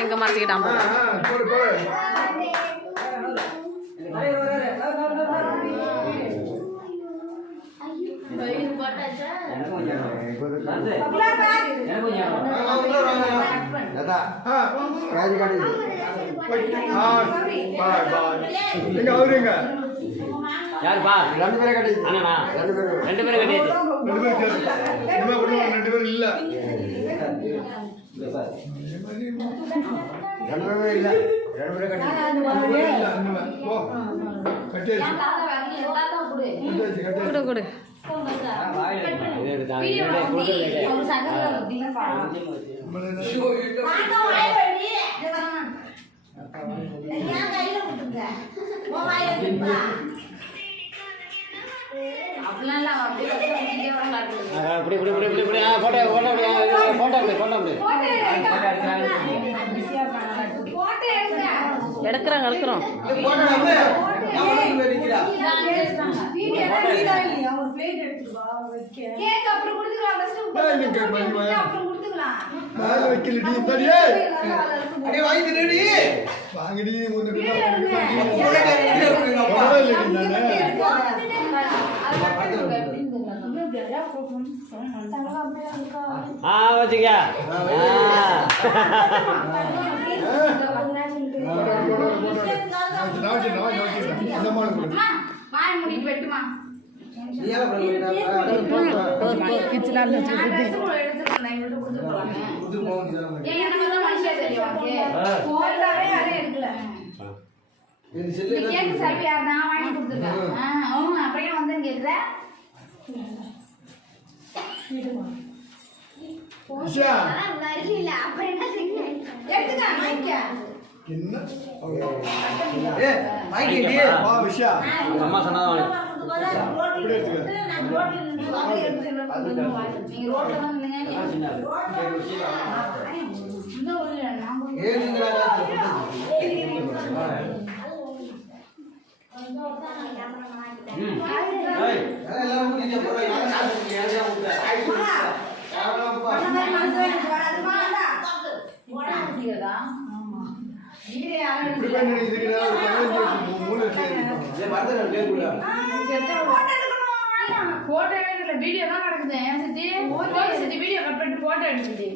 எங்க மறைச்சிக்கிட்டான் யாருப்பா? 2 பேரை கட்டி அண்ணா 2 பேரை கட்டி 2 பேர் இல்ல 2 பேர் இல்ல 2 பேரை கட்டி போ கட்டி குடு குடு எடுக்கிறோம் எடுக்கிறோம் வச்சுக்க அம்மா சொன்னதான் வீடியோ தான் நடக்குது வீடியோ கட் பண்ணிட்டு போட்டோ எடுத்துட்டு